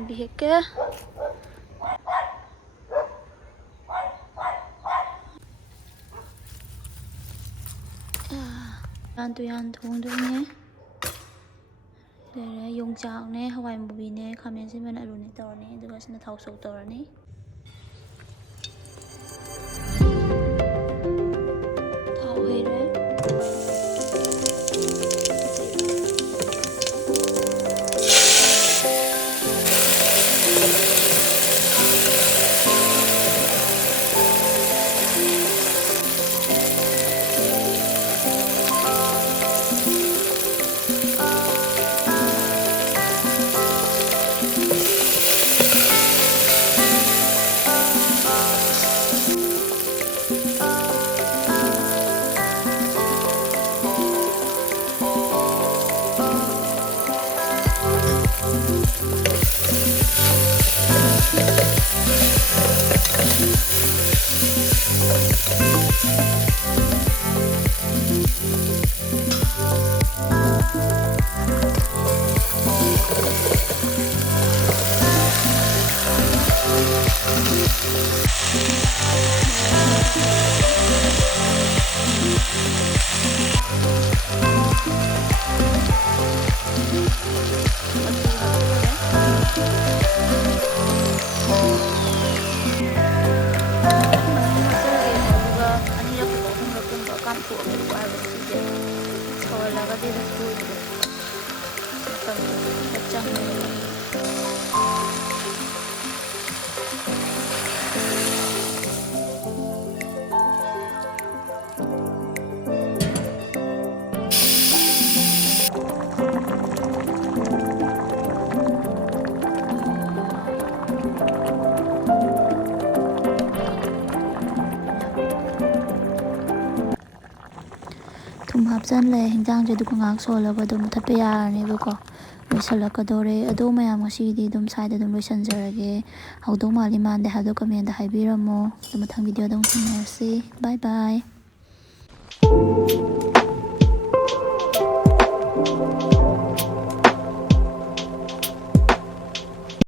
ꯄꯥꯝꯕꯤ ꯍꯦꯛꯀꯦ. ꯌꯥꯟ ꯊꯣꯡꯗꯣꯏꯅꯦ. ꯂꯩꯔꯦ ꯌꯣꯡꯆꯥꯛꯅꯦ, ꯍꯋꯥꯏ ꯃꯨꯕꯤꯅꯦ, ꯈꯥꯃꯦꯟ ꯑꯁꯤꯟꯕꯅꯦ, ꯑꯂꯨꯅꯦ ꯇꯧꯔꯅꯤ. ꯑꯗꯨꯒ ꯁꯤꯅ ꯊꯥꯎ ꯁꯣꯛ ꯇꯧꯔꯅꯤ. ꯊꯥꯎ ꯍꯩꯔꯦ. ꯀꯥꯝꯊꯣꯛꯑꯒꯦꯕꯀꯣ. ꯍꯥꯏꯕꯗꯤ ꯁꯤꯁꯦ ꯁꯧꯍꯜꯂꯒꯗꯤ ꯑꯗꯨꯝ ꯇꯣꯏꯕꯗꯣ ꯃꯇꯝꯗꯣ ꯈꯔ ꯆꯪꯉꯦꯕ. ꯊꯨꯝ ꯍꯥꯞꯆꯜꯂꯦ ꯍꯤꯟꯖꯥꯡꯁꯦ. ꯑꯗꯨꯒ ꯉꯥꯏꯍꯥꯛ ꯁꯧꯍꯜꯂꯒ ꯑꯗꯨꯝ ꯃꯨꯊꯠꯄ ꯌꯥꯔꯅꯦꯕꯀꯣ. ꯂꯣꯏꯁꯤꯜꯂꯛꯀꯗꯧꯔꯦ. ꯑꯗꯣ ꯃꯌꯥꯝ ꯉꯁꯤꯒꯤꯗꯤ ꯑꯗꯨꯝ ꯁ꯭ꯋꯥꯏꯗ ꯑꯗꯨꯝ ꯂꯣꯏꯁꯤꯟꯖꯔꯒꯦ. ꯍꯧꯗꯧ ꯃꯥꯜꯂꯤ ꯃꯥꯟꯗꯦ ꯍꯥꯏꯕꯗꯣ ꯀꯃꯦꯟꯇ ꯍꯥꯏꯕꯤꯔꯝꯃꯣ. ꯑꯗꯣ ꯃꯊꯪ ꯚꯤꯗꯤꯑꯣꯗ ꯑꯃꯨꯛ ꯊꯦꯡꯅꯔꯁꯤ. ꯕꯥꯏ ꯕꯥꯏ.